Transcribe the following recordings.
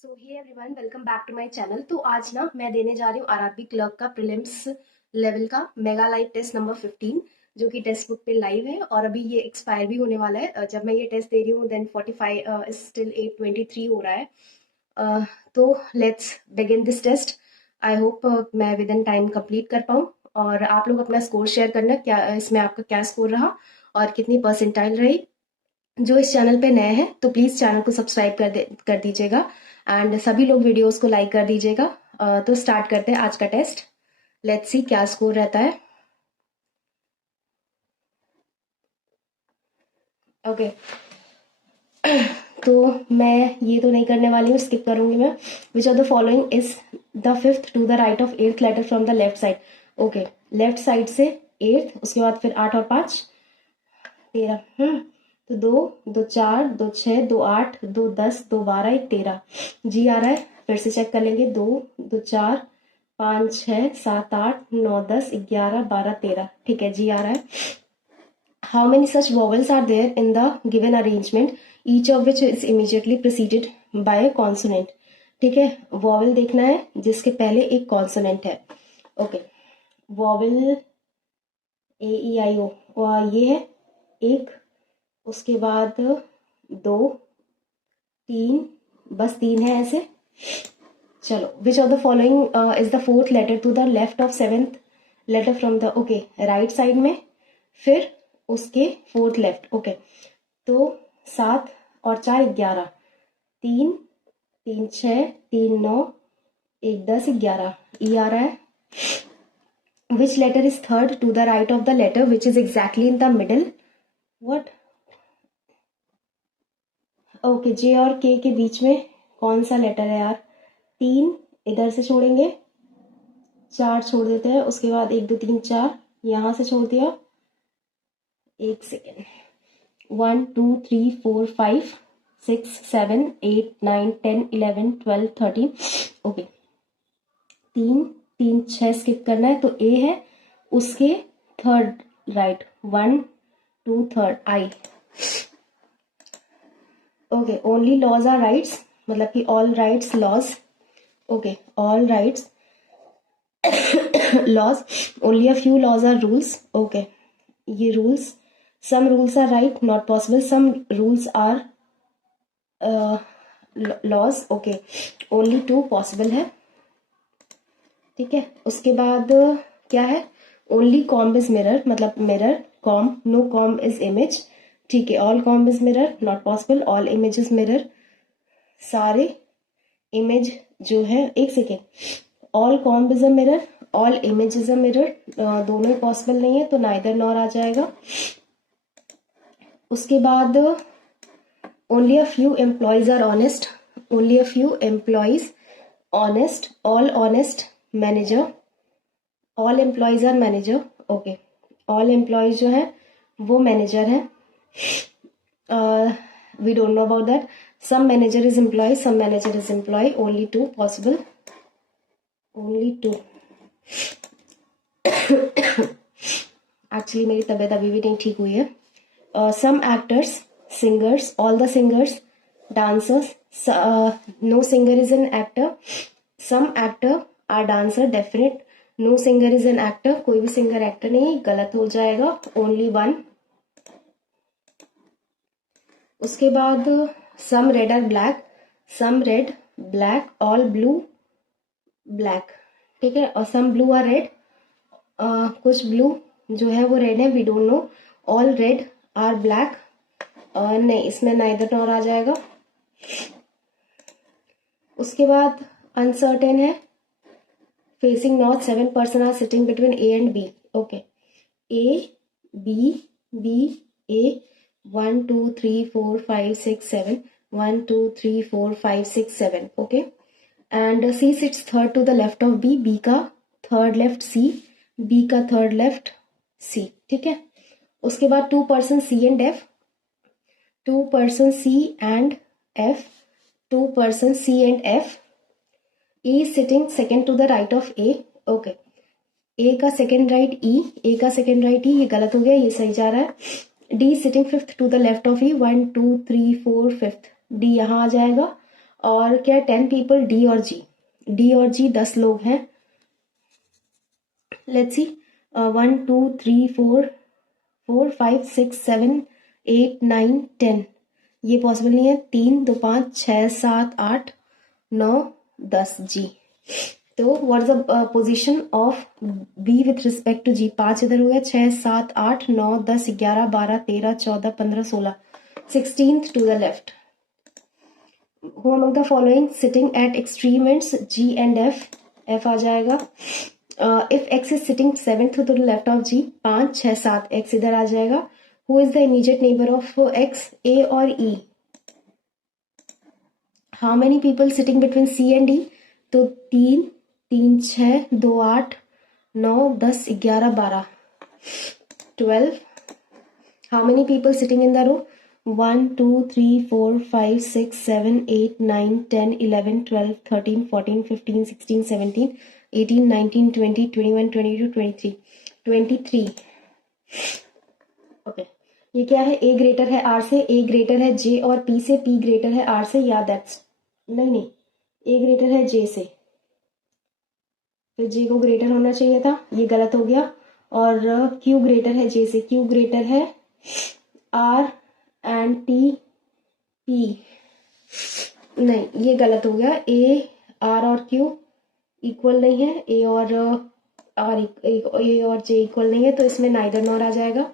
So hey everyone, welcome back to my channel. तो आज ना मैं देने जा रही हूँ आरआरबी क्लर्क का प्रीलिम्स लेवल का मेगा लाइव टेस्ट नंबर 15, जो कि टेस्ट बुक पे लाइव है और अभी ये एक्सपायर भी होने वाला है। जब मैं ये टेस्ट दे रही हूँ देन 45 स्टिल 8:23 हो रहा है। तो let's begin this test. I hope मैं विद इन टाइम कंप्लीट कर पाऊँ। और आप लोग अपना स्कोर शेयर करना, क्या इसमें आपका क्या स्कोर रहा और कितनी परसेंटाइल रही। जो इस चैनल पे नए हैं तो प्लीज़ चैनल को सब्सक्राइब कर दीजिएगा एंड सभी लोग वीडियोस को लाइक कर दीजिएगा। तो स्टार्ट करते हैं आज का टेस्ट। लेट्स सी क्या स्कोर रहता है। ओके तो मैं ये तो नहीं करने वाली हूँ, स्किप करूंगी मैं। Which of the following is the fifth to the right of eighth letter from the left side. Okay, left side से एट्थ, उसके बाद फिर 8 और 5 13। तो 2 2 4 2 6 2 8 2 10 2 12 1 13 जी आ रहा है। फिर से चेक कर लेंगे। 2 2 4 5 6 7 8 9 10 11 12 13। ठीक है, जी आ रहा है। How many such vowels are there in the given arrangement, each of which is immediately preceded by consonant. ठीक है, वॉवल देखना है जिसके पहले एक कॉन्सोनेंट है। ओके, वॉवल ए ई आई ओ ये है एक, उसके बाद 2 3, बस 3 है ऐसे। चलो, which of the following is the fourth letter to the left of seventh letter from the okay right side में, फिर उसके फोर्थ लेफ्ट। ओके, तो 7 और 4 11, 3 3 6 3 9 1 10 11 ई आ रहा है। Which letter is third to the right of the letter which is exactly in the middle. What? Okay, J और K के बीच में कौन सा लेटर है यार? 3 इधर से छोड़ेंगे, 4 छोड़ देते हैं, उसके बाद 1 2 3 4 यहाँ से छोड़ दिया। एक सेकेंड। 1 2 3 4 5 6 7 8 9 10 11 12 13। ओके, 3 3 6 स्किप करना है, तो ए है उसके third right. 1 2 third I. Okay, only laws are rights, मतलब कि all rights laws. Okay, all rights laws, only a few laws are rules. Okay, ये rules, some rules are right, not possible, some rules are laws. Okay, only 2 possible है। ठीक है, उसके बाद क्या है? only comb is mirror, मतलब mirror comb, no comb is image। ठीक है, all comb is mirror, not possible, all image is mirror। सारे इमेज जो है, एक second, all comb is a mirror, all image is a mirror, दोनों possible नहीं है, तो नाइदर नॉर आ जाएगा। उसके बाद only a few employees are honest, only a few employees honest, all honest manager, all employees are manager. Okay, all employees जो है वो मैनेजर है। we don't know about that. Some manager is employee, some manager is employee, only 2 possible, only 2। Actually मेरी तबीयत अभी भी नहीं ठीक हुई है। Some actors, singers, all the singers, dancers, no singer is an actor, some actor are dancer, definite no singer is an actor, कोई भी सिंगर एक्टर नहीं, गलत हो जाएगा, ओनली 1। उसके बाद some red are black, some red black, all blue black. ठीक है, और सम ब्लू आर रेड, कुछ ब्लू जो है वो रेड है, we don't know. All red are black, नहीं, इसमें नाइदर नॉर आ जाएगा। उसके बाद अनसर्टेन है, facing north, 7 person are sitting between A and B. Okay, A B B A, 1 2 3 4 5 6 7, 1 2 3 4 5 6 7। Okay, and C sits third to the left of B, B का third left C, B का third left C. ठीक है, उसके बाद 2 person C and F, 2 person C and F, 2 person C and F. E sitting second to the right of A. Okay, A का second right ई, ए का second right ई, ये गलत हो गया, ये सही जा रहा है। D sitting fifth to the left of E, 1 2 3 4 5th, D यहाँ आ जाएगा। और क्या 10 पीपल डी और जी, डी और जी 10 लोग हैं। लेट्स सी 1 2 3 4 4 5 6 7 8 9 10, ये पॉसिबल नहीं है। 3 2 5 6 7 8 9 10 जी। तो what is the position of B with respect to G? 5 इधर हो गया, 6 7 8 9 10 11 12 13 14 15 16, 16th to the left. Who among the following sitting at extreme ends G and F? F आ जाएगा। If X is sitting 7th to the left of G, 5 6 7 X इधर आ जाएगा। Who is the immediate neighbor of X? A और E? How many people sitting between C and D? तो 3 3 6 2 8 9 10 11 12 12। How many people sitting in the row? 1 2 3 4 5 6 7 8 9 10 11 12 13 14 15 16 17 18 19 20 21 22 23 23। Okay, ये क्या है? A greater है R से, A greater है J और P से, P ग्रेटर है R से, या दैट्स नहीं, A ग्रेटर है J से, तो J को ग्रेटर होना चाहिए था, ये गलत हो गया। और Q ग्रेटर है J से, Q ग्रेटर है R एंड T P, नहीं ये गलत हो गया। A R और Q इक्वल नहीं है, A और R A और J इक्वल नहीं है, तो इसमें नाइदर नॉर आ जाएगा।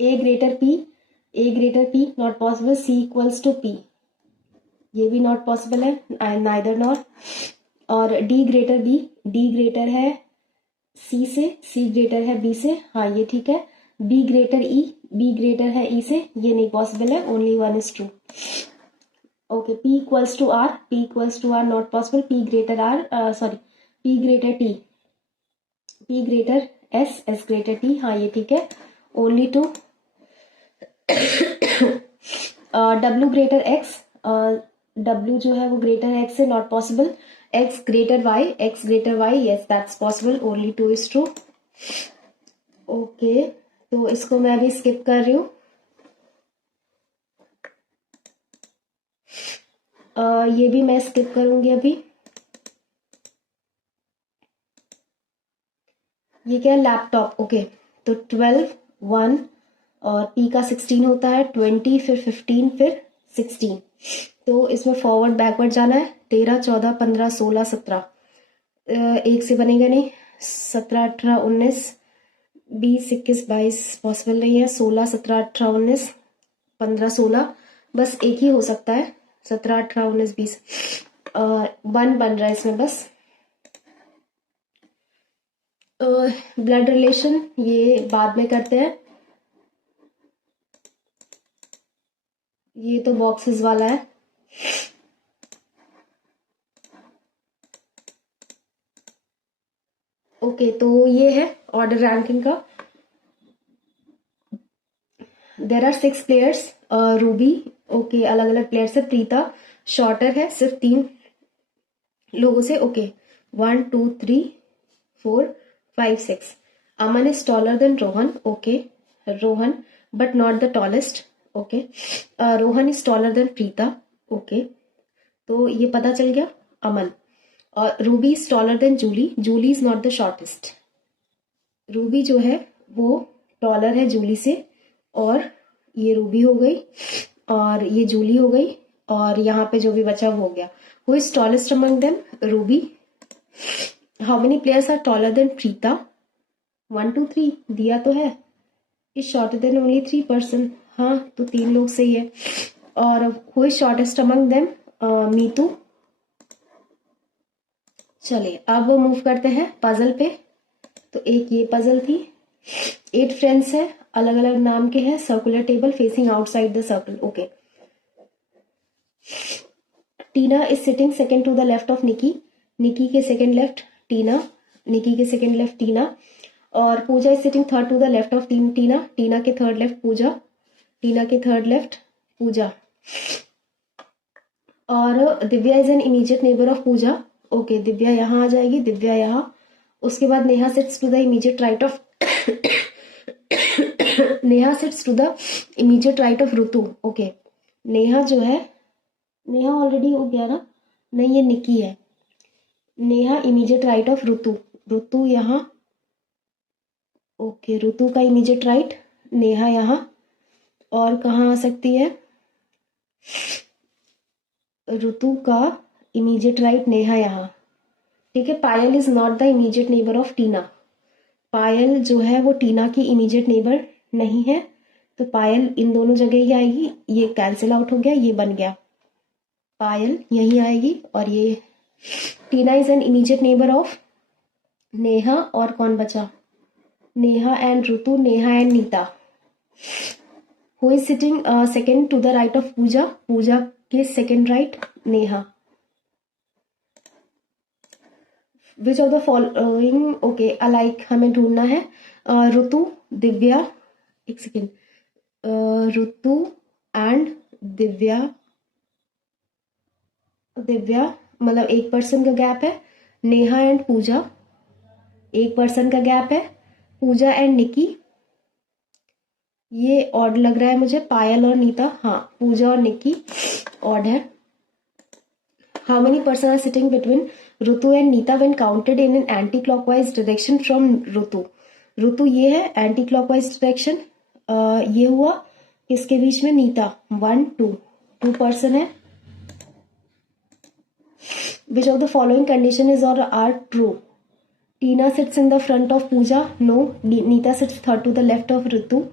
A greater P not possible. C equals to P, ये भी नॉट पॉसिबल है, नाइदर नॉर। और D greater B, D greater है C से, C ग्रेटर है B से, हाँ ये ठीक है। B greater E, B greater है E से, ये नहीं पॉसिबल है, only one is true. Okay, P equals to R, P equals to R not possible. P greater R, sorry P greater T, P greater S, S greater T, हाँ ये ठीक है, only two. W greater X, W जो है वो greater X से, not possible. X greater Y, X greater Y, yes that's possible, only two is true. Okay, तो इसको मैं अभी स्किप कर रही हूँ। ये भी मैं स्किप करूंगी अभी। ये क्या है? लैपटॉप। ओके, तो 12 1 और P का 16 होता है, 20 फिर 15 फिर 16, तो इसमें फॉरवर्ड बैकवर्ड जाना है। 13 14 15 16 17, एक से बनेगा नहीं। 17 18 19 20 21 22 पॉसिबल नहीं है। 16 17 18 19 15 16, बस एक ही हो सकता है। 17 18 19 20, 1 बन रहा है इसमें बस। ब्लड रिलेशन ये बाद में करते हैं, ये तो बॉक्सेस वाला है। ओके, तो ये है ऑर्डर रैंकिंग का। There are 6 players, Ruby, okay अलग अलग प्लेयर्स है। प्रीता शॉर्टर है सिर्फ 3 लोगों से। Okay, 1 2 3 4 5 6। Aman is taller than Rohan, okay Rohan but not the tallest. Okay, Rohan is taller than Preeta, okay तो ये पता चल गया अमन। और Ruby is taller than Julie, Julie is not the shortest. Ruby जो है वो टॉलर है जूली से, और ये रूबी हो गई और ये जूली हो गई, और यहाँ पे जो भी बचा वो हो गया। Who is tallest among them? Ruby. How many players are taller than Preeta? 1 2 3 दिया तो है। Is shorter than only 3 person, हाँ तो 3 लोग सही है। और who is shortest among them? Meetu. चलिए अब मूव करते हैं पजल पे। तो एक ये पजल थी, 8 फ्रेंड्स है, अलग अलग नाम के हैं, circular table facing outside the circle. Okay, Tina is sitting second to the left of Nikki, Nikki के सेकेंड लेफ्ट टीना, निकी के सेकेंड लेफ्ट टीना। और Pooja is sitting third to the left of Tina, Tina के थर्ड लेफ्ट पूजा, टीना के थर्ड लेफ्ट पूजा। और Divya is an immediate neighbour of Pooja, okay Divya यहाँ आ जाएगी, दिव्या यहाँ। उसके बाद Neha sits to the immediate right of Neha sits to the immediate right of Ritu, okay Neha जो है, नेहा ऑलरेडी हो गया ना, नहीं ये निकी है। Neha immediate right of Ritu, ऋतु यहाँ, ओके ऋतु का इमीडिएट राइट, नेहा यहाँ। और कहाँ आ सकती है, ऋतु का इमीडिएट राइट नेहा यहाँ, ठीक है। Payal is not the immediate neighbour of Tina, Payal जो है वो टीना की इमीडिएट नेबर नहीं है, तो पायल इन दोनों जगह ही आएगी, ये कैंसिल आउट हो गया, ये बन गया, पायल यहीं आएगी। और ये Tina is an immediate neighbour of Neha, और कौन बचा, Neha and Ritu, Neha and Nita. Who is sitting second to the right of Pooja, Pooja के second right Neha. Which of the following, okay alike हमें ढूंढना है, ऋतु, दिव्या, एक सेकेंड, ऋतु एंड दिव्या, दिव्या मतलब एक पर्सन का गैप है, नेहा एंड पूजा एक पर्सन का गैप है, पूजा एंड निकी, ये ऑड लग रहा है मुझे, पायल और नीता, हाँ पूजा और निकी ऑड है। How many person are sitting between Ritu and Nita when counted in an anti clockwise direction from Ritu, Ritu ये है एंटी क्लॉकवाइज डायरेक्शन, ये हुआ किसके बीच में, नीता, 1 2 2 पर्सन है। Which of the following condition is और are true, Tina sits in the front of Pooja, no, Nita sits third to the left of Ritu,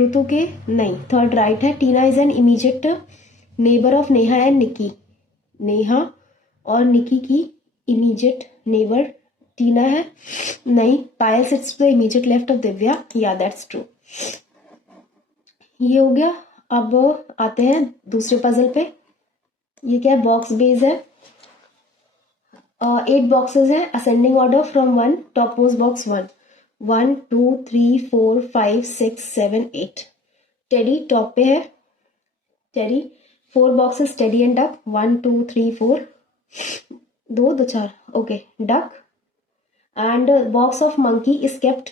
Ritu के नहीं थर्ड राइट है, Tina is an immediate neighbour of Neha and Nikki, Neha और निकी की इमीडिएट नेबर टीना है, नहीं, Payal sits to the immediate left of Divya, या that's true. ये हो गया। अब आते हैं दूसरे पजल पे, ये क्या है, बॉक्स बेस है, 8 बॉक्सेस हैं, ascending order from 1, top most box 1, 1 2 3 4 5 6 7 8, teddy top पे है, teddy, 4 boxes teddy and duck, 1 2 3 4, 2 2 4, okay duck, and box of monkey is kept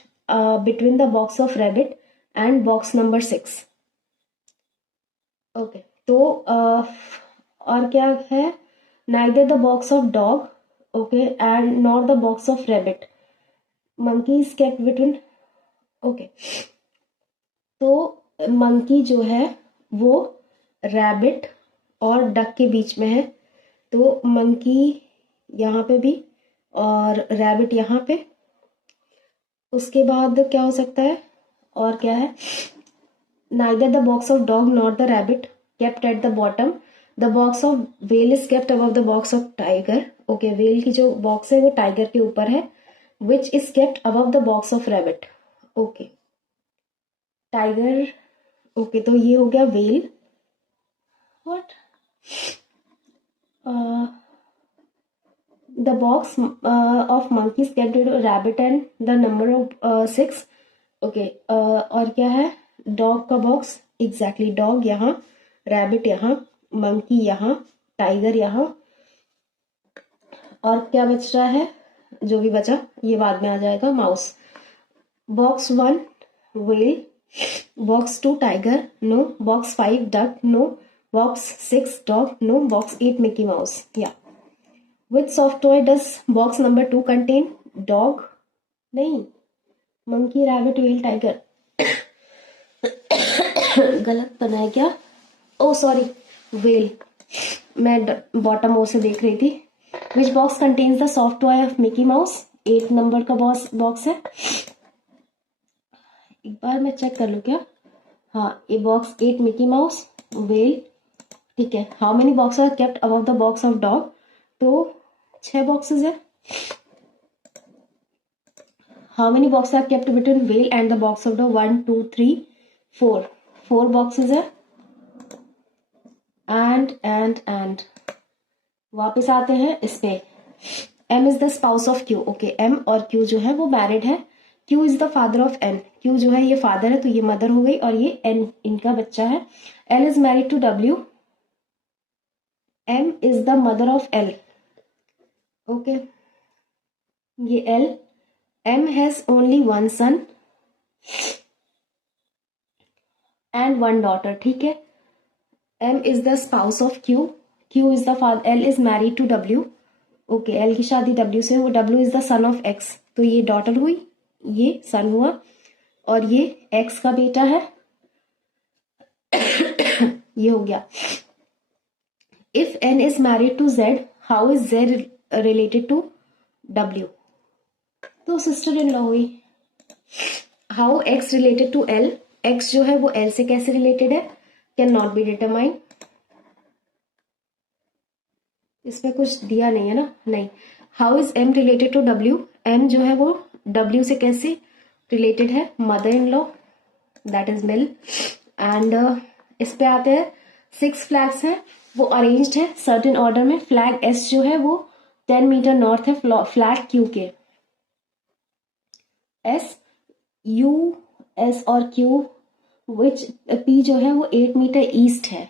between the box of rabbit and box number 6, okay. तो और क्या है, neither the box of dog, okay and not the box of rabbit, monkey is kept between, okay. तो monkey जो है वो rabbit और duck के बीच में है, तो मंकी यहाँ पे भी और रैबिट यहाँ पे, उसके बाद क्या हो सकता है, और क्या है, neither the box of dog not the rabbit kept at the bottom, the box of well is kept above the box of tiger, okay well की जो बॉक्स है वो टाइगर के ऊपर है, which is kept above the box of rabbit, okay tiger, okay तो ये हो गया well, what, the box of monkeys kept rabbit and the number of 6, okay और क्या है, डॉग का बॉक्स, एग्जैक्टली डॉग यहाँ, रैबिट यहाँ, मंकी यहाँ, टाइगर यहाँ, और क्या बच रहा है, जो भी बचा ये बाद में आ जाएगा, mouse, box 1 whale, box 2 tiger, no, box 5 duck, no, box 6 dog, no, box 8 Mickey Mouse, या which soft toy does box number 2 contain, dog नहीं, मंकी रैबिट वेल टाइगर, गलत बनाया क्या, ओ सॉरी वेल, मैं बॉटम ओ से देख रही थी। Which box contains the soft toy of Mickey Mouse, 8 number का बॉक्स है, एक बार मैं चेक कर लूँ क्या, हाँ ये बॉक्स 8 मिकी माउस वेल, ठीक है। How many box are kept above the box of dog, तो 6 बॉक्सेस है। How many box are kept between well and the box of dog, 1 2 3 4, 4 boxes है, एंड वापस आते हैं इस पे, M is the spouse of Q, okay M और Q जो है वो मैरिड है, Q is the father of N, Q जो है ये फादर है तो ये मदर हो गई, और ये N इनका बच्चा है, L is married to W, M is the mother of L, okay ये L, M has only 1 son and 1 daughter, ठीक है, M is the spouse of Q, Q is the father, L is married to W, okay L की शादी W से, वो W is the son of X, तो ये daughter हुई, ये सन हुआ, और ये X का बेटा है, ये हो गया. If N is married to Z, how is Z related to W? तो सिस्टर इन लॉ हुई. How X related to L, X जो है वो L से कैसे रिलेटेड है, कैन नॉट बी डिटरमाइन. इसमें कुछ दिया नहीं है ना, नहीं. How is M related to W, M जो है वो W से कैसे रिलेटेड है, mother in law, that is mill. And इस पे आते हैं 6 फ्लैग्स हैं, वो अरेंज्ड है सर्टेन ऑर्डर में. फ्लैग S जो है वो 10 मीटर नॉर्थ है फ्लैग Q के. S U S और Q विच P जो है वो 8 मीटर ईस्ट है,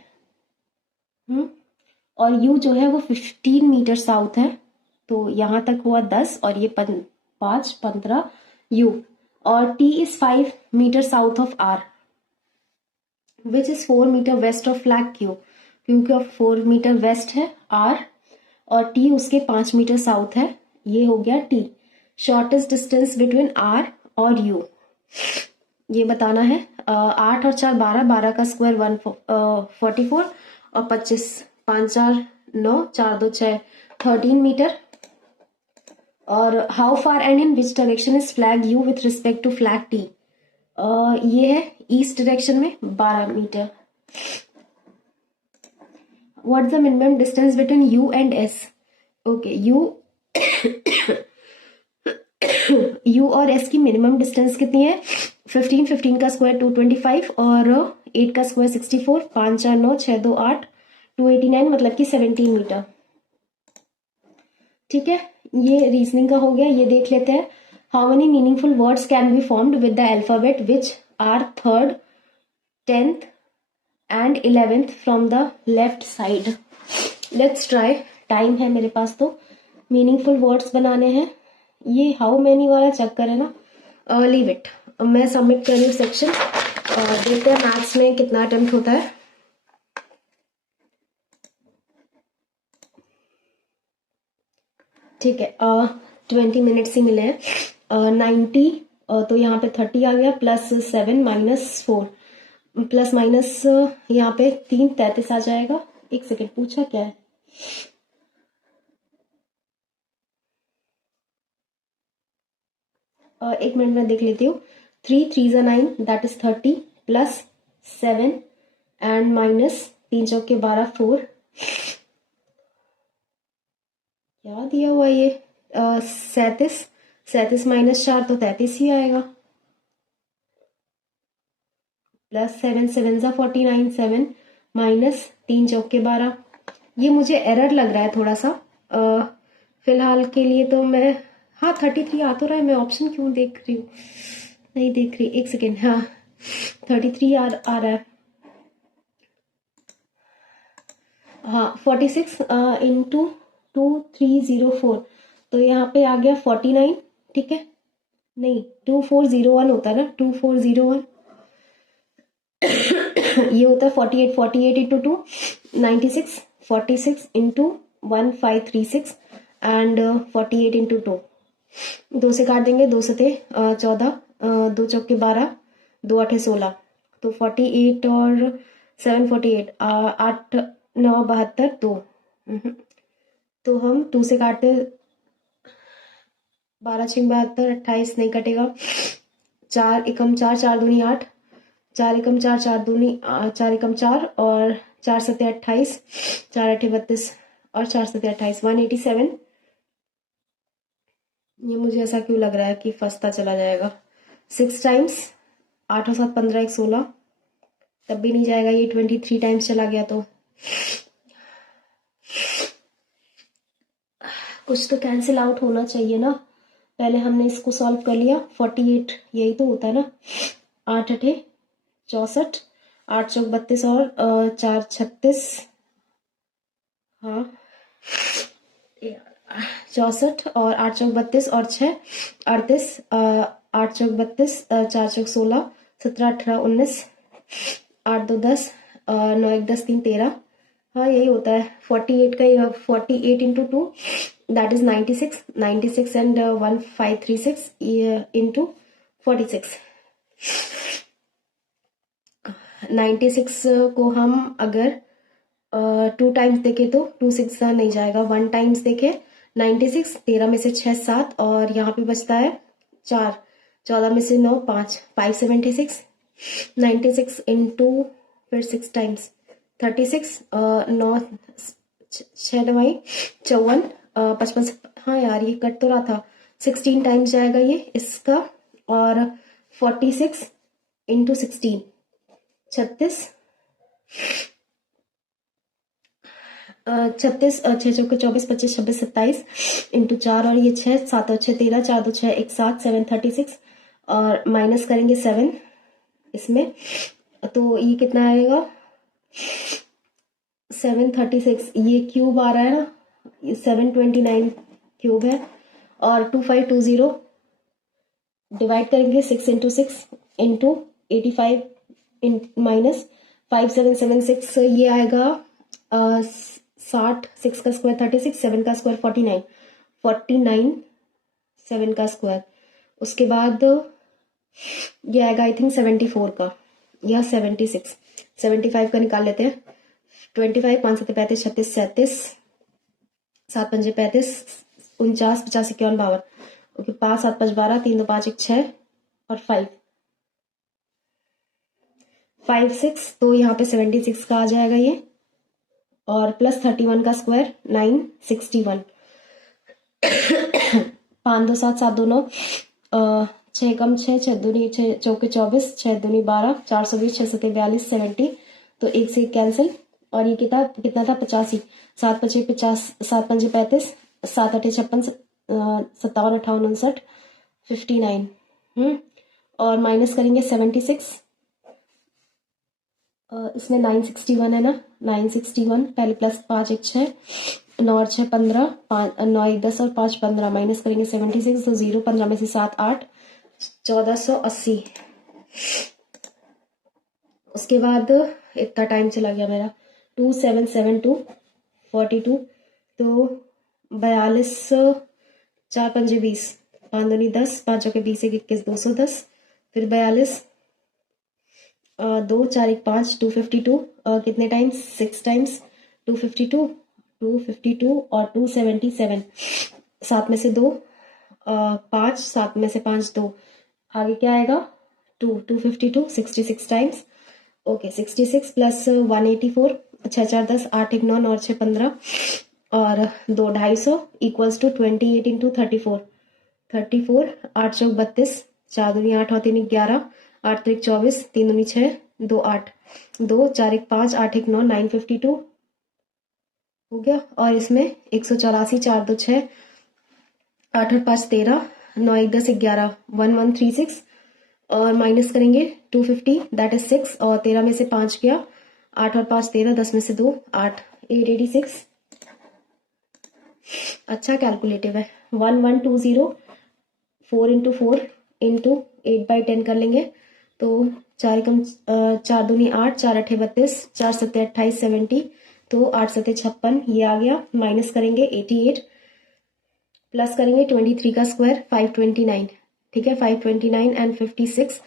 और U जो है वो 15 मीटर साउथ है. तो यहां तक हुआ 10 और ये 5 15 U. और T is 5 metre south of R, which is 4 metre west of flag Q, क्योंकि 4 मीटर वेस्ट है R, और T उसके 5 मीटर साउथ है. ये हो गया T. Shortest distance between R और U ये बताना है. 8 और 4 12, 12 का स्क्वायर 144, और 25 5 4 9, 4 2 6 13 मीटर. और how far and in which direction is flag U with respect to flag T, ये है ईस्ट डायरेक्शन में 12 metre. What is the minimum distance between U and S, okay U और S की minimum distance कितनी है, 15 15 का square 225, और 8 का स्क्वायर 64, 5 4 9 6 2 8 289, मतलब कि 17 मीटर. ठीक है, ये रीजनिंग का हो गया. ये देख लेते हैं. How many meaningful words can be formed with the alphabet which are 3rd 10th and 11th from the left side. Let's try. Time है मेरे पास, तो मीनिंगफुल वर्ड्स बनाने हैं. ये हाउ मेनी वाला चक्कर है ना, लीव इट. मैं सबमिट कर रही हूँ सेक्शन, देखते हैं मैथ्स में कितना अटेम्प्ट होता है. ठीक है, 20 मिनट्स ही मिले हैं. 90, तो यहाँ पे 30 आ गया, +7 -4 प्लस माइनस यहाँ पे 3 33 आ जाएगा. एक सेकेंड, पूछा क्या है, एक मिनट में देख लेती हूँ. 3 3 9, दैट इज 30, +7 एंड माइनस 3 चौके 12 4. क्या दिया हुआ ये, 37 -4 तो 33 ही आएगा. +7 7 × 49, 7 माइनस 3 चौके 12. ये मुझे एरर लग रहा है थोड़ा सा. फिलहाल के लिए तो मैं, हाँ 33 आ तो रहा है, मैं ऑप्शन क्यों देख रही हूँ, नहीं देख रही. एक सेकेंड, हाँ 33 आ रहा है. हाँ 46 × 2304, तो यहाँ पे आ गया 49. ठीक है, नहीं 2401 होता है ना, 2401. ये होता है 48 48 × 2 96, 46 × 1536 एंड 48 × 2. 2 से काट देंगे, 2 सते 14, 2 चौके 12, 2 8 16, तो 48 और 7 48, 8 9 72 2. तो हम 2 से काटते, 12 6 72, 28 नहीं कटेगा. 4 एकम 4, 4 दूनी 8, 4 एकम 4, 4 दूनी 4 एकम 4, और 4 सते 28, 4 8 32, और 4 सते 28, 187. ये मुझे ऐसा क्यों लग रहा है कि फंसता चला जाएगा. 6 टाइम्स 8 और 7 15 1 16, तब भी नहीं जाएगा. ये 23 टाइम्स चला गया, तो कुछ तो कैंसिल आउट होना चाहिए ना. पहले हमने इसको सॉल्व कर लिया. 48 यही तो होता है ना. 8 8 64, 8 चौक 32, और 4 36, हाँ 64, और 8 चौक 32 और 6 38, 8 चौक 32, 4 चौक 16, 17 18 19, 8 2 10, 9 1 10 3 13, हाँ यही होता है 48 का, 48 into 2 that is 96, 96 and 1536 into 46। 96 को हम अगर 2 टाइम्स देखे तो 2 6 नहीं जाएगा, 1 टाइम्स देखे 96, 13 में से 6 7 और यहाँ पे बचता है 4, 14 में से 9 5, 576, 96 इंटू फिर 6 टाइम्स 36, 9 6 दवाई 54, 55, हाँ यार ये कट तो रहा था, 16 टाइम्स जाएगा ये इसका, और 46 इंटू 16 36, 36 6 चौके 24 25 26 27 इंटू 4 और ये 6 7 और 6 13 4 2 6 1 7 7 36 और माइनस करेंगे 7 इसमें, तो ये कितना आएगा 736, ये क्यूब आ रहा है ना, 729 क्यूब है, और 2520 डिवाइड करेंगे 6 इंटू 6 इंटू 85 माइनस 5776, ये आएगा 60, 6 का स्क्वायर 36, 7 का स्क्वायर 49, 49 7 का स्क्वायर, उसके बाद ये आएगा आई थिंक 74 का या 76, 75 का निकाल लेते हैं, 25 5 7 35 36 37 7 5 35 49 50 51 52, ओके 5 7 5 12 3 2 5 1 6 और 5 6, तो यहाँ पे 76 का आ जाएगा ये, और प्लस 31 का स्क्वायर 961, 5 2 7 7 2 9, 6 कम 6 6 दूनी 6 चौके 24 6 दूनी 12 420 6 7 42 70, तो एक से एक कैंसिल, और ये कितना था 85, 7 5 50 7 5 35 7 8 56 57 58 59 59, और माइनस करेंगे 76, इसमें 961 है ना, 961 पहले प्लस 5 1 6 9 और 6 15 5 9 1 10 और 5 15 माइनस करेंगे 76, तो 0 15 में से 7 8 1480, उसके बाद इतना टाइम चला गया मेरा, 2772 42, तो 42 4 5 20 5 दूनी 10 5 के 20 1 21 210, फिर 42 2 4 1 5 252, कितने टाइम्स 6 टाइम्स 252 252 और 277, 7 में से 2 5 7 में से 5 2, आगे क्या आएगा 2 252 66 टाइम्स, ओके 66 प्लस 184 6 4 10 8 1 9 और 6 15 और 2 250 इक्वल्स टू 28 इंटू 34 34 8 चौक 32 4 दूनी 8 और 3 11 8 3 24 3 दूनी 6 2 8 2 4 1 5 8 1 9 952 हो गया, और इसमें 184 4 2 6 8 और 5 13 9 1 10 11 1136, और माइनस करेंगे 250 दैट इज 6, और 13 में से 5 गया 8 और 5 13 10 में से 2 8 886, अच्छा कैलकुलेटिव है, 1120 4 इंटू 4 इंटू 8/10 कर लेंगे, तो 4 एकम 4 दूनी 8 4 अठे 32 4 सत्ते 28 70, तो 8 सत्ते 56 ये आ गया, माइनस करेंगे 88 प्लस करेंगे 23 का स्क्वायर 529, ठीक है 529 एंड 56,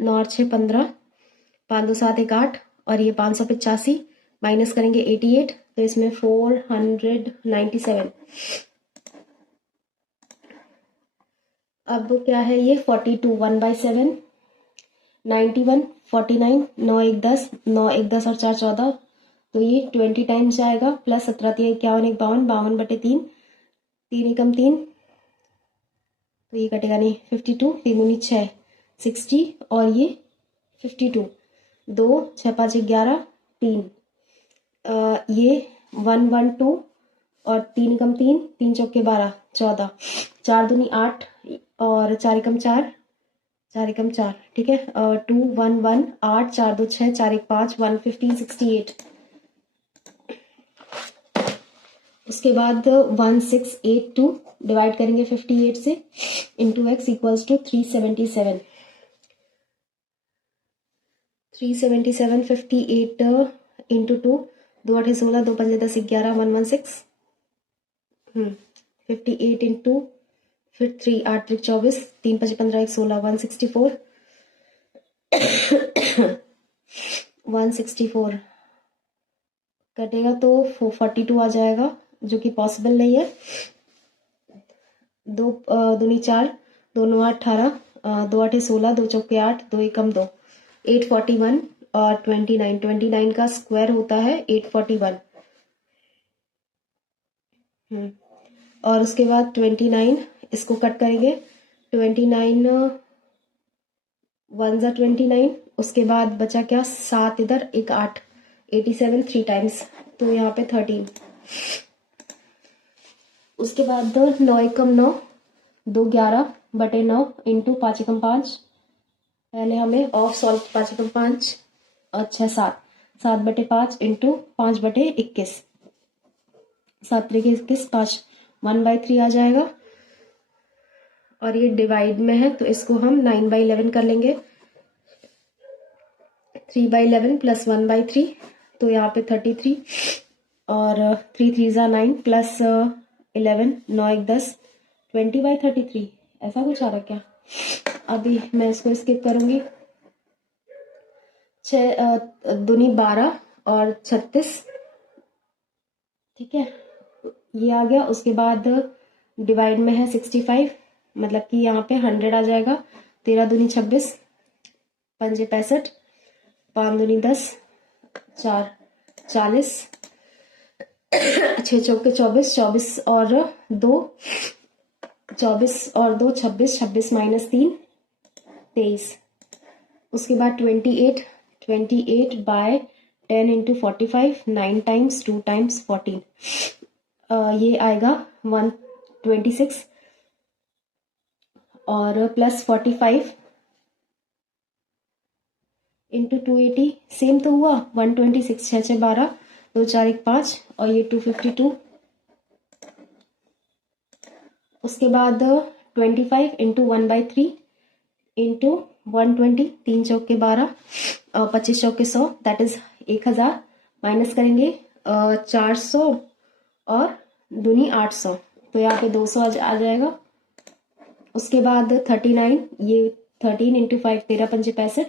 9 और 6 15 5 2 7 1 8 और ये 585 माइनस करेंगे 88, तो इसमें 497, अब क्या है ये 42 1/7 91 49 9 1 10 9 1 10 और 4 14, तो ये 20 टाइम्स जाएगा, प्लस 17 3 51 1 52 52/3 3 एकम 3, तो ये कटेगा नहीं 52 3 दूनी 6 60 और ये 52 2 6 5 11 3, ये 112 और 3 एकम 3 3 चौके 12 14 4 दूनी 8 और 4 एकम 4 4 एकम 4, ठीक है 2 1 1 8 4 2 6 4 1 5 115 68, उसके बाद 1682 डिवाइड करेंगे 58 से into x equals to 377 377 58 into 2, 2 8 16, 2 5 10 11 116, 58 into फिर 3 8 3 24, 3 5 15 1 16 164 164 कटेगा तो 42 आ जाएगा, जो कि पॉसिबल नहीं है। 2 दूनी 4, 2 9 18, 2 8 16, 2 चौके 8, 2 एकम 2, 841 और 29 का स्क्वायर होता है 841। और उसके बाद 29 इसको कट करेंगे, 29 1 जा 29, उसके बाद बचा क्या 7, इधर एक 8, 87 3 टाइम्स, तो यहाँ पे 13। उसके बाद 9 एकम 9, 2 11 बटे 9 इंटू 5 एकम 5, पहले हमें ऑफ सॉल्व 5 एकम 5 और 6 7, 7 बटे 5 इंटू 5 बटे 21, 7 3 21 5, 1/3 आ जाएगा। और ये डिवाइड में है तो इसको हम 9/11 कर लेंगे, 3/11 प्लस 1/3, तो यहाँ पे 33 और 3 3 जा 9 प्लस 11, 9 1 10, 20/33 ऐसा कुछ आ रहा क्या? अभी मैं इसको स्किप करूंगी। 6 दूनी 12 और 36, ठीक है, ये आ गया। उसके बाद डिवाइड में है 65, मतलब कि यहाँ पे 100 आ जाएगा। 13 दूनी 26, 5 65, 5 दूनी 10, 4 40, 6 चौके 24, 24 और 2 24 और 2 26, 26 माइनस 3 23। उसके बाद 28 बाय 10 इंटू 45, 9 टाइम्स 2 टाइम्स 14, ये आएगा 126 और प्लस 45 इंटू 280, सेम तो हुआ 126, 6 6 12, 2 4 1 5 और ये 252। उसके बाद 25 इंटू 1/3 इंटू 120, 3 चौके 12, 25 चौके 100, दैट इज 1000, माइनस करेंगे 400 और दूनी 800, तो यहाँ पे 200 आ जाएगा। उसके बाद 39, ये 13 इंटू 5, 13 पंजे 65,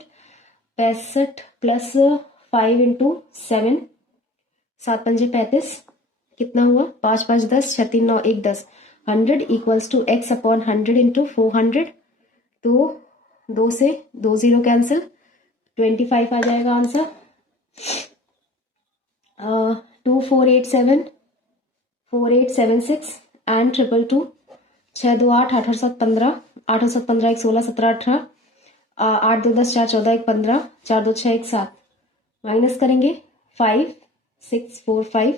65 प्लस 5 इंटू 7, 7 पंजे 35, कितना हुआ 5 5 10, 6 3 9 1 10, 100 equals to x upon 100 into 400, तो 2 से 2 0 कैंसिल, 25 आ जाएगा आंसर। 2487 4876 एंड 222, 6 2 8 8 और 7 15, 8 और 7 15 1 16 17 18, 8 2 10 4 14 1 15, 4 2 6 1 7, माइनस करेंगे 5 6 4 5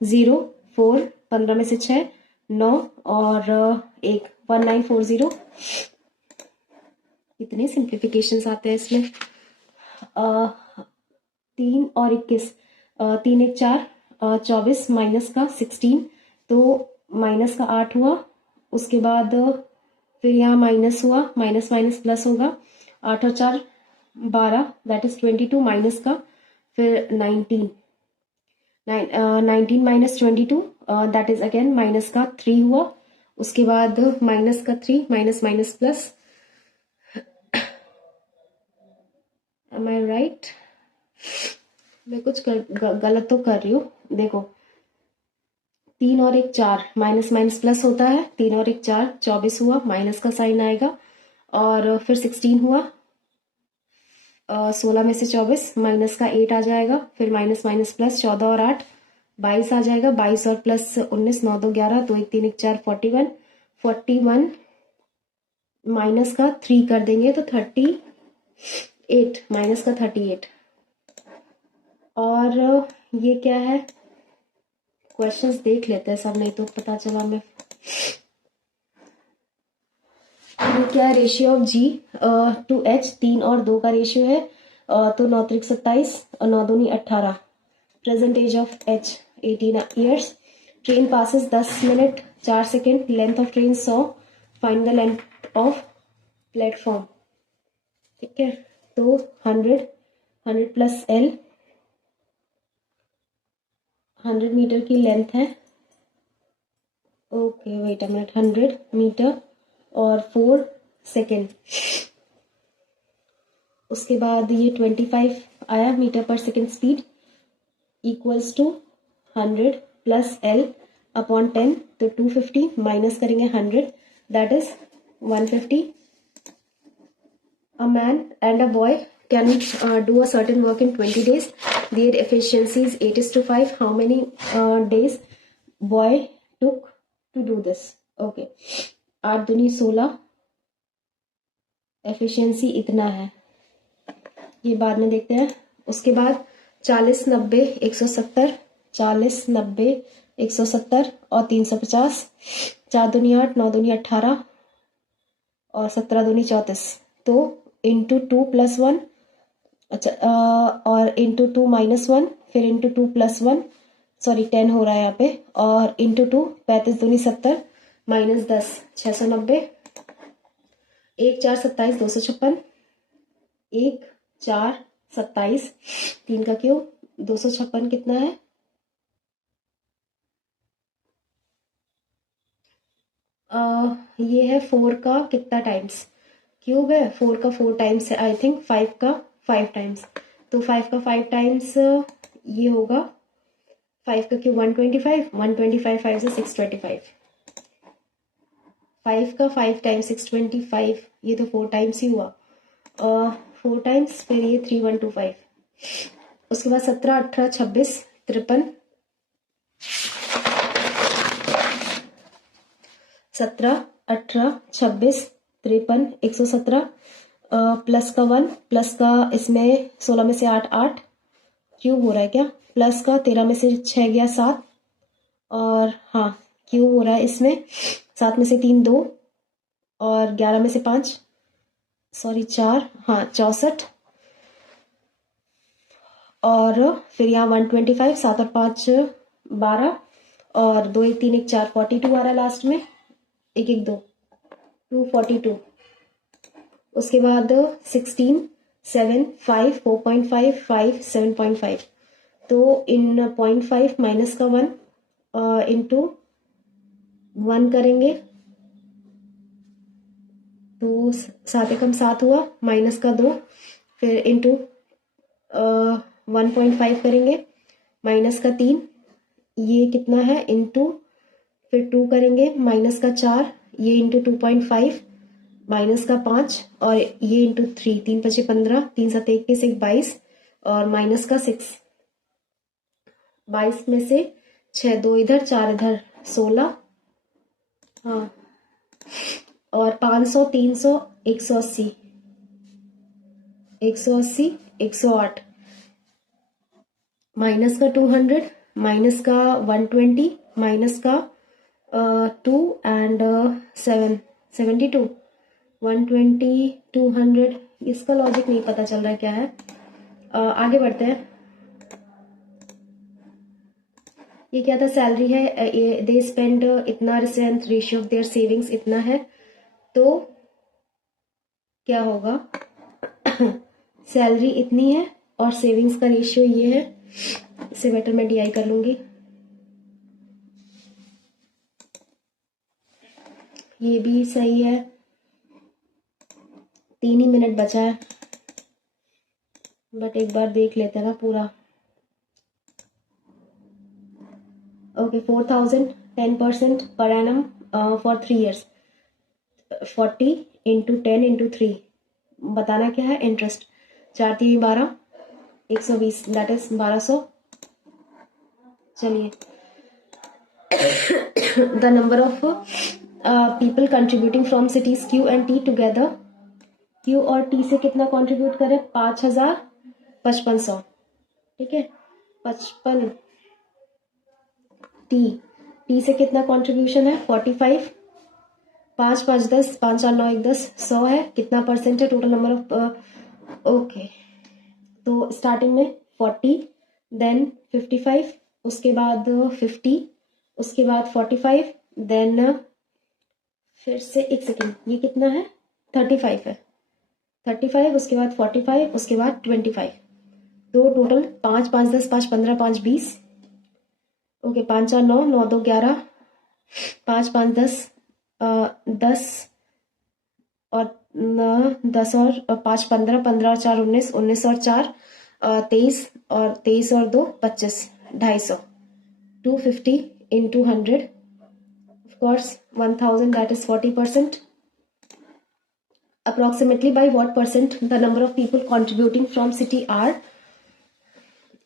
0 4, 15 में से 6 9 और 1 1940। कितने सिंप्लीफिकेशंस आते हैं इसमें। 3 और 21, 3 1 4, 24 माइनस का 16, तो माइनस का 8 हुआ। उसके बाद फिर यहाँ माइनस हुआ, माइनस माइनस प्लस होगा, 8 और 4 12, दैट इज 22, माइनस का फिर 19 minus 22, that is again minus का 3 हुआ। उसके बाद माइनस का 3, माइनस माइनस प्लस, एम आई राइट? मैं कुछ गलत तो कर रही हूँ। देखो 3 और 1 4, माइनस माइनस प्लस होता है, 3 और 1 4, 24 हुआ, माइनस का साइन आएगा। और फिर 16 हुआ, 16 में से 24, माइनस का 8 आ जाएगा, फिर माइनस माइनस प्लस 14 और 8 22 आ जाएगा, 22 और प्लस 19, 9 2 11, 2 1 3 1 4, 41 माइनस का 3 कर देंगे तो 38, माइनस का 38। और ये क्या है, क्वेश्चंस देख लेते हैं सब, नहीं तो पता चला मैं। ये क्या है, ratio of G to H, 3 और 2 का रेशियो है, तो 9 3 27 और 9 दूनी 18। Present age of H 18 years. Train passes 10 minute 4 second, length of train 100, find the length of platform. ठीक है, तो 100 100 प्लस L, 100 मीटर की लेंथ है। Okay wait a minute, 100 metre और 4 सेकेंड। उसके बाद ये 25 आया मीटर पर second speed, equals to 100 plus L upon 10, तो 250 माइनस करेंगे 100, that is 150। A man and a boy can do a certain work in 20 days. Their efficiency is 8:5. How many days boy took to do this? Okay. 8 दूनी 16, efficiency इतना है, ये बाद में देखते हैं। उसके बाद 40 90 170, 40 90 170 और 350, 4 दूनी 8, 9 दूनी 18 और 17 दूनी 34, तो इंटू 2 प्लस 1, अच्छा और इंटू 2 माइनस 1, फिर इंटू 2 प्लस 1, सॉरी 10 हो रहा है यहाँ पे, और इंटू 2 35 दूनी 70 माइनस 10 690, 1 4 27 256, 1 4 27, 3 का क्यूब 256 कितना है? ये है 4 का कितना टाइम्स क्यूब है, 4 का 4 टाइम्स है आई थिंक, 5 का 5 टाइम्स, तो 5 का 5 टाइम्स ये होगा 5 का क्यूब 125, 125 5 से 625, 5 का 5 टाइम्स 625, ये तो 4 टाइम्स ही हुआ, 4 टाइम्स, फिर ये 3125, उसके बाद 17 18 26 53, 17 18 26 53 117, प्लस का 1, प्लस का इसमें 16 में से 8 8 क्यूब हो रहा है क्या, प्लस का 13 में से 6 गया 7, और हाँ क्यूब हो रहा है इसमें, 7 में से 3 2 और 11 में से 5 सॉरी 4, हाँ 64, और फिर यहाँ 125, 7 और 5 12 और 2 1 3 1 4 42 आ रहा है लास्ट में, 1 1 2 242, उसके बाद 16 7 5 4.5 5 7.5, तो इन 0.5 माइनस का 1 इंटू 1 करेंगे तो 7 एकम 7 हुआ, माइनस का 2, फिर इंटू 1.5 करेंगे, माइनस का 3, ये कितना है इंटू, फिर 2 करेंगे, माइनस का 4, ये इंटू 2.5, माइनस का 5 और ये इंटू 3, 3 5 15, 3 7 21 1 22 और माइनस का 6, 22 में से 6 2 इधर 4 इधर 16, हाँ, और 500 300 180 180 108, माइनस का 200, माइनस का 120, माइनस का 2 एंड 7 72, 120 200, इसका लॉजिक नहीं पता चल रहा है क्या है, आगे बढ़ते हैं। ये क्या था, सैलरी है, दे स्पेंड इतना percent, ratio of their savings इतना है, तो क्या होगा सैलरी इतनी है और सेविंग्स का रेशियो ये है, इससे बेटर मैं डीआई कर लूंगी, ये भी सही है, 3 ही मिनट बचा है, बट एक बार देख लेते हैं ना पूरा। Okay 4000 10% per annum for 3 years, 40 into 10 into 3, बताना क्या है इंटरेस्ट, 4 3 12 120, दैट इज 1200। चलिए the number of people contributing from cities Q and T together, Q और टी से कितना कंट्रीब्यूट करें, 5000 5500, ठीक है, 55, टी से कितना कंट्रीब्यूशन है 45, 5 5 10 5 4 9 1 10 100 है, कितना परसेंट है टोटल नंबर ऑफ, ओके, तो स्टार्टिंग में 40, देन 55, उसके बाद 50, उसके बाद 45, देन फिर से एक सेकेंड, ये कितना है 35 है, 35, उसके बाद 45, उसके बाद 25, तो टोटल 5 5 10 5 15 5 20, ओके 5 4 9 9 2 11, 5 5 10 10 और 10 और 5 15 15 और 4 19 19 और 4 23 और 23 और 2 25, 250, 250 into 100, of course 1000, that is 40%. Approximately by what percent the number of people contributing from city R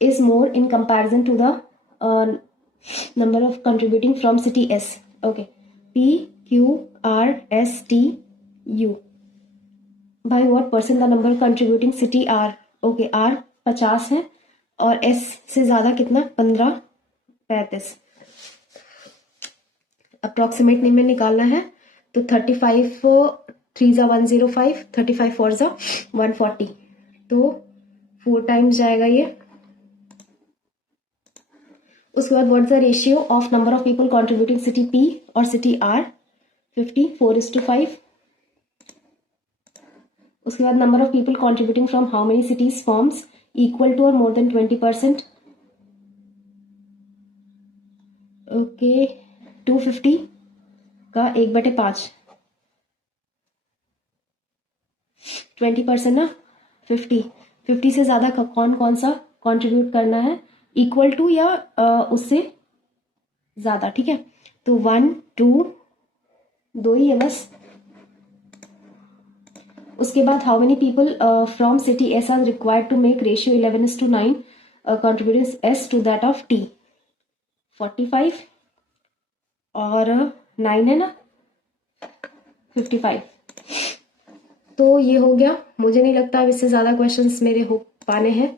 is more in comparison to the number of contributing from city S. Okay, P Q R S T U. By what percent the number contributing city R? Okay, R 50 है और S से ज्यादा कितना 15 35. Approximate में निकालना है तो 35 3 ज़ा 105, 35 4 ज़ा 140, तो 4 टाइम्स जाएगा ये. उसके बाद what the ratio of number of people contributing city P और सिटी आर? 50 4:5. उसके बाद number of people contributing from how many cities forms equal to और मोर देन 20%? ओके, 250 का 1/5, 20% ना. 50 से ज्यादा कौन कौन सा कंट्रीब्यूट करना है, इक्वल टू या उससे ज्यादा, ठीक है. तो 1 2 2 ही है बस. उसके बाद how many people from city S are required to make ratio 11:9 contributing S to that of T? 45 और 9 है ना, 55. तो ये हो गया. मुझे नहीं लगता अब इससे ज्यादा क्वेश्चंस मेरे हो पाने हैं,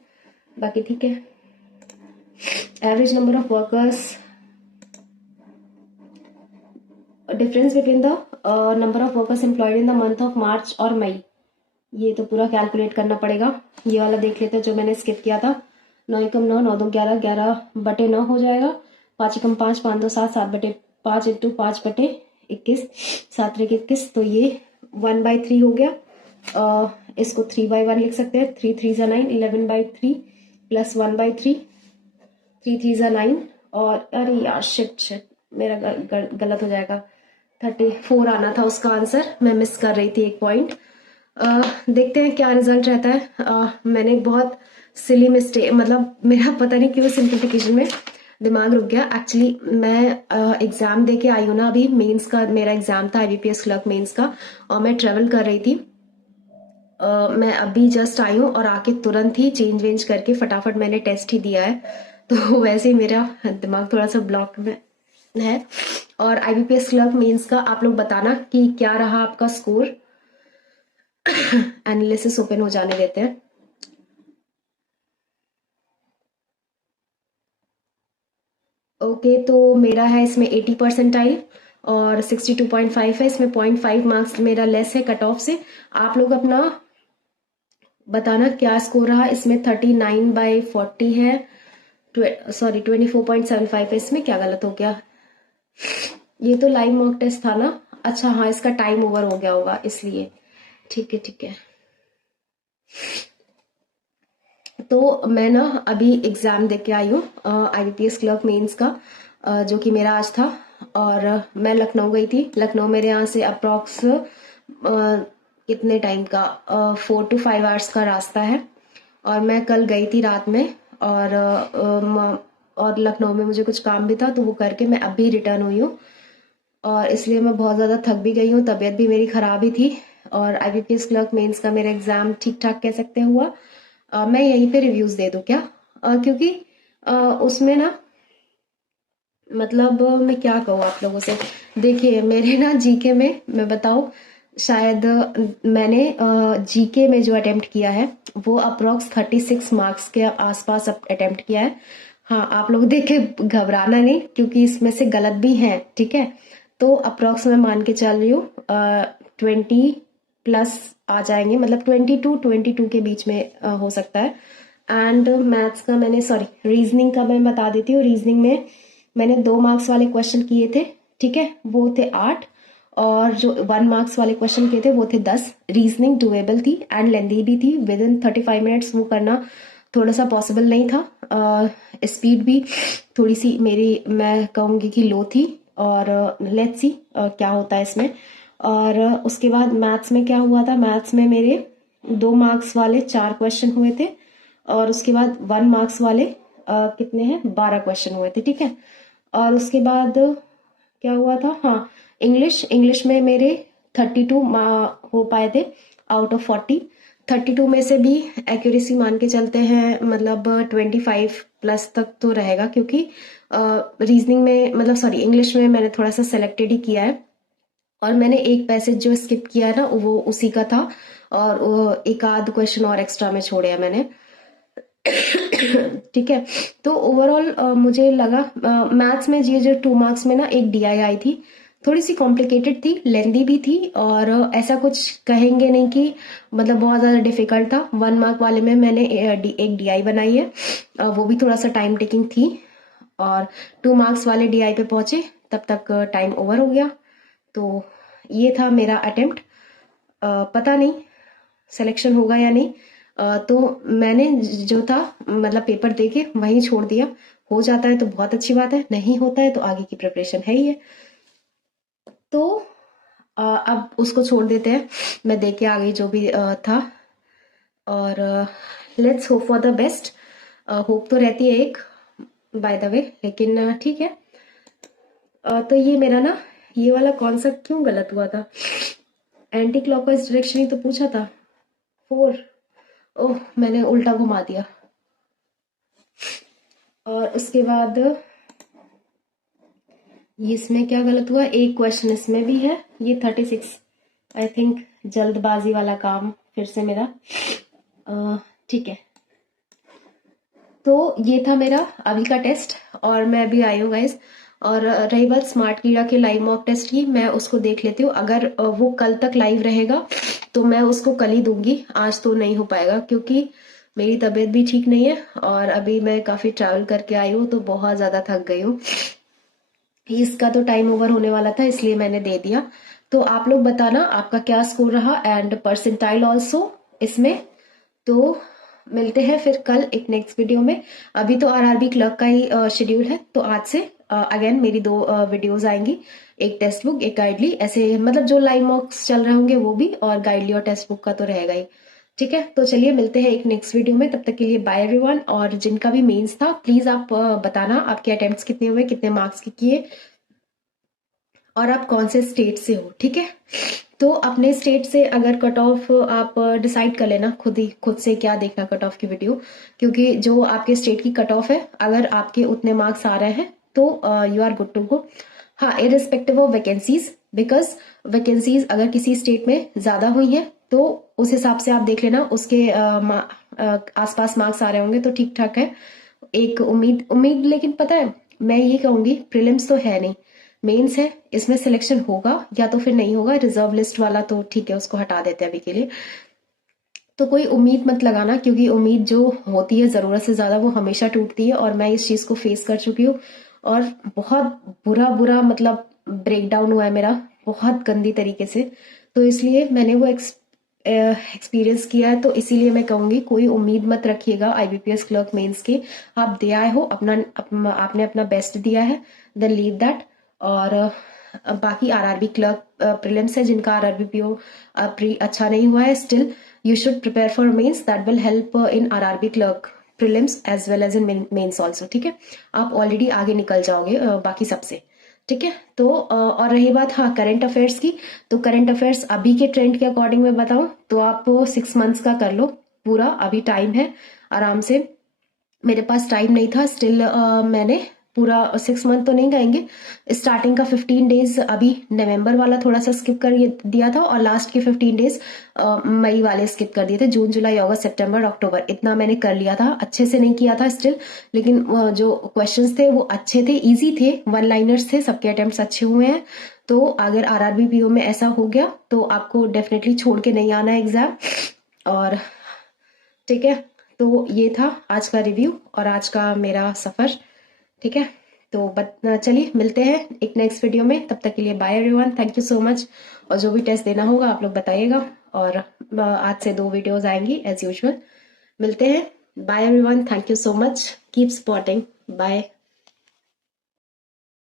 बाकी ठीक है. Average number of workers, difference between the number of workers employed in the month of March और मई, ये तो पूरा कैलकुलेट करना पड़ेगा. ये वाला देख लेते हैं जो मैंने स्किप किया था. 9 एकम 9, 9 2 11, 11/9 हो जाएगा. 5 एकम 5, 5 2 7, 7/5 इंटू 5/21, 7 3 21. तो ये 1/3 हो गया. इसको 3/1 लिख सकते हैं. 3 3 ज़ा 9, 11/3 प्लस 1/3, 3 3 ज़ा 9 और अरे यार शिट मेरा गलत हो जाएगा. 34 आना था उसका आंसर, मैं मिस कर रही थी एक पॉइंट. देखते हैं क्या रिजल्ट रहता है. मैंने बहुत सिली मिस्टेक, मतलब मेरा पता नहीं क्यों सिंप्लीफिकेशन में दिमाग रुक गया. एक्चुअली मैं एग्जाम दे के आई हूँ ना, अभी मेंस का मेरा एग्जाम था IBPS क्लर्क मेंस का, और मैं ट्रेवल कर रही थी. मैं अभी जस्ट आई हूँ और आके तुरंत ही चेंज वेंज करके फटाफट मैंने टेस्ट ही दिया है. तो वैसे ही मेरा दिमाग थोड़ा सा ब्लॉक में है. और IBPS क्लर्क मेंस का आप लोग बताना कि क्या रहा आपका स्कोर. एनालिसिस ओपन हो जाने देते हैं. ओके, तो मेरा है इसमें 80 परसेंटाइल और 62.5 है. इसमें 0.5 मार्क्स मेरा लेस है कट ऑफ से. आप लोग अपना बताना क्या स्कोर रहा. इसमें 39/40 है, सॉरी 24.75 है. इसमें क्या गलत हो गया? ये तो लाइव मॉक टेस्ट था ना. अच्छा हाँ, इसका टाइम ओवर हो गया होगा इसलिए. ठीक है. तो मैं ना अभी एग्जाम दे के आई हूँ IBPS क्लर्क मेंस का, जो कि मेरा आज था. और मैं लखनऊ गई थी. लखनऊ मेरे यहाँ से अप्रॉक्स कितने टाइम का 4 to 5 आवर्स का रास्ता है. और मैं कल गई थी रात में, और लखनऊ में मुझे कुछ काम भी था, तो वो करके मैं अभी रिटर्न हुई हूँ. और इसलिए मैं बहुत ज़्यादा थक भी गई हूँ, तबीयत भी मेरी ख़राब ही थी. और IBPS क्लर्क मेंस का मेरा एग्ज़ाम ठीक ठाक कह सकते हुआ. मैं यहीं पे रिव्यूज़ दे दूँ क्या? क्योंकि उसमें ना, मतलब मैं क्या कहूँ आप लोगों से. देखिए मेरे ना जीके में, मैं बताऊँ, शायद मैंने जीके में जो अटेम्प्ट किया है वो अप्रॉक्स 36 मार्क्स के आसपास अटेम्प्ट किया है. हाँ, आप लोग देख के घबराना नहीं, क्योंकि इसमें से गलत भी हैं, ठीक है. तो अप्रॉक्स मैं मान के चल रही हूँ 20+ आ जाएंगे, मतलब 22 के बीच में हो सकता है. एंड मैथ्स का मैंने, सॉरी रीजनिंग का मैं बता देती हूँ. रीजनिंग में मैंने 2 मार्क्स वाले क्वेश्चन किए थे, ठीक है, वो थे 8. और जो 1 मार्क्स वाले क्वेश्चन किए थे वो थे 10. रीजनिंग डुएबल थी एंड लेंदी भी थी. विद इन 35 मिनट्स वो करना थोड़ा सा पॉसिबल नहीं था। स्पीड भी थोड़ी सी मेरी मैं कहूँगी कि लो थी, और लेट्स सी क्या होता है इसमें। और उसके बाद मैथ्स में क्या हुआ था, मैथ्स में मेरे 2 मार्क्स वाले 4 क्वेश्चन हुए थे, और उसके बाद 1 मार्क्स वाले कितने हैं, 12 क्वेश्चन हुए थे, ठीक है। और उसके बाद क्या हुआ था, हाँ, इंग्लिश में मेरे 32 हो पाए थे आउट ऑफ 40। 32 में से भी एक्यूरेसी मान के चलते हैं, मतलब 25 प्लस तक तो रहेगा, क्योंकि रीजनिंग में मतलब सॉरी इंग्लिश में मैंने थोड़ा सा सेलेक्टेड ही किया है, और मैंने एक पैसेज जो स्किप किया है ना वो उसी का था, और एक आध क्वेश्चन और एक्स्ट्रा में छोड़े हैं मैंने। ठीक है, तो ओवरऑल मुझे लगा मैथ्स में ये जो 2 मार्क्स में ना एक डीआई आई थी, थोड़ी सी कॉम्प्लिकेटेड थी, लेंदी भी थी, और ऐसा कुछ कहेंगे नहीं कि मतलब बहुत ज़्यादा डिफिकल्ट था। 1 मार्क वाले में मैंने एक डीआई बनाई है, वो भी थोड़ा सा टाइम टेकिंग थी, और 2 मार्क्स वाले डीआई पे पहुंचे तब तक टाइम ओवर हो गया। तो ये था मेरा अटेम्प्ट। पता नहीं सिलेक्शन होगा या नहीं। तो मैंने जो था मतलब पेपर दे के वहीं छोड़ दिया। हो जाता है तो बहुत अच्छी बात है, नहीं होता है तो आगे की प्रिपरेशन है ही है। तो अब उसको छोड़ देते हैं, मैं दे के आ गई जो भी था, और let's hope for the best. Hope तो रहती है एक, बाय द वे, लेकिन ठीक है। तो ये मेरा ना ये वाला कॉन्सेप्ट क्यों गलत हुआ था, एंटी क्लॉकवाइज डायरेक्शन ही तो पूछा था 4। ओह, मैंने उल्टा घुमा दिया। और उसके बाद इसमें क्या गलत हुआ, एक क्वेश्चन इसमें भी है, ये 36 आई थिंक जल्दबाजी वाला काम फिर से मेरा। ठीक है, तो ये था मेरा अभी का टेस्ट, और मैं अभी आई हूँ गाइस। और रही बात स्मार्ट कीड़ा के लाइव मॉक टेस्ट की, मैं उसको देख लेती हूँ, अगर वो कल तक लाइव रहेगा तो मैं उसको कल ही दूंगी, आज तो नहीं हो पाएगा क्योंकि मेरी तबीयत भी ठीक नहीं है, और अभी मैं काफी ट्रैवल करके आई हूँ तो बहुत ज्यादा थक गई हूँ। इसका तो टाइम ओवर होने वाला था इसलिए मैंने दे दिया। तो आप लोग बताना आपका क्या स्कोर रहा, एंड परसेंटाइल ऑल्सो इसमें। तो मिलते हैं फिर कल एक नेक्स्ट वीडियो में। अभी तो आरआरबी क्लर्क का ही शेड्यूल है, तो आज से अगेन मेरी 2 वीडियोस आएंगी, एक टेक्स्ट बुक एक गाइडली, ऐसे मतलब जो लाइव मॉक्स चल रहे होंगे वो भी, और गाइडली और टेक्स्ट बुक का तो रहेगा ही। ठीक है, तो चलिए मिलते हैं एक नेक्स्ट वीडियो में, तब तक के लिए बाय एवरीवन। और जिनका भी मेंस था प्लीज आप बताना आपके अटेम्प्ट्स कितने हुए, कितने मार्क्स के किए, और आप कौन से स्टेट से हो। ठीक है, तो अपने स्टेट से अगर कट ऑफ आप डिसाइड कर लेना खुद से क्या देखना कट ऑफ की वीडियो, क्योंकि जो आपके स्टेट की कट ऑफ है अगर आपके उतने मार्क्स आ रहे हैं तो you are good to go. हाँ, irrespective of vacancies, because vacancies अगर किसी स्टेट में ज्यादा हुई हैं तो उस हिसाब से आप देख लेना, उसके आसपास मार्क्स आ रहे होंगे तो ठीक ठाक है। एक उम्मीद लेकिन पता है मैं ये कहूंगी, प्रीलिम्स तो है नहीं, मेंस है, इसमें सिलेक्शन होगा या तो फिर नहीं होगा। रिजर्व लिस्ट वाला तो ठीक है, उसको हटा देते हैं अभी के लिए। तो कोई उम्मीद मत लगाना, क्योंकि उम्मीद जो होती है जरूरत से ज्यादा वो हमेशा टूटती है, और मैं इस चीज को फेस कर चुकी हूँ, और बहुत बुरा बुरा मतलब ब्रेक डाउन हुआ है मेरा बहुत गंदी तरीके से। तो इसलिए मैंने वो एक्सपीरियंस किया है, तो इसीलिए मैं कहूंगी कोई उम्मीद मत रखिएगा आईबीपीएस क्लर्क मेंस की। आप दे आए हो आपने अपना बेस्ट दिया है, देन लीव दैट। और बाकी आरआरबी क्लर्क प्रीलिम्स है, जिनका आरआरबी पीओ प्री अच्छा नहीं हुआ है, still you should prepare for mains, that will help in RRB clerk prelims as well as in mains also। ठीक है, आप ऑलरेडी आगे निकल जाओगे बाकी सबसे। ठीक है, तो और रही बात हाँ करंट अफेयर्स की, तो करंट अफेयर्स अभी के ट्रेंड के अकॉर्डिंग मैं बताऊं तो आप 6 मंथ्स का कर लो पूरा, अभी टाइम है आराम से। मेरे पास टाइम नहीं था, स्टिल मैंने पूरा 6 मंथ तो नहीं कहेंगे, स्टार्टिंग का 15 डेज अभी नवंबर वाला थोड़ा सा स्किप कर दिया था, और लास्ट के 15 डेज मई वाले स्किप कर दिए थे। जून जुलाई अगस्त सितंबर अक्टूबर इतना मैंने कर लिया था, अच्छे से नहीं किया था स्टिल, लेकिन जो क्वेश्चंस थे वो अच्छे थे, इजी थे, 1 लाइनर्स थे, सबके अटेम्प्ट्स अच्छे हुए हैं। तो अगर आरआरबी पीओ में ऐसा हो गया तो आपको डेफिनेटली छोड़ के नहीं आना है एग्जाम। और ठीक है, तो ये था आज का रिव्यू और आज का मेरा सफर। ठीक है, तो चलिए मिलते हैं एक नेक्स्ट वीडियो में, तब तक के लिए bye everyone, thank you so much. और जो भी टेस्ट देना होगा आप लोग बताइएगा, और आज से 2 वीडियोस आएंगी एज यूजुअल। मिलते हैं bye everyone, thank you so much, keep supporting, bye.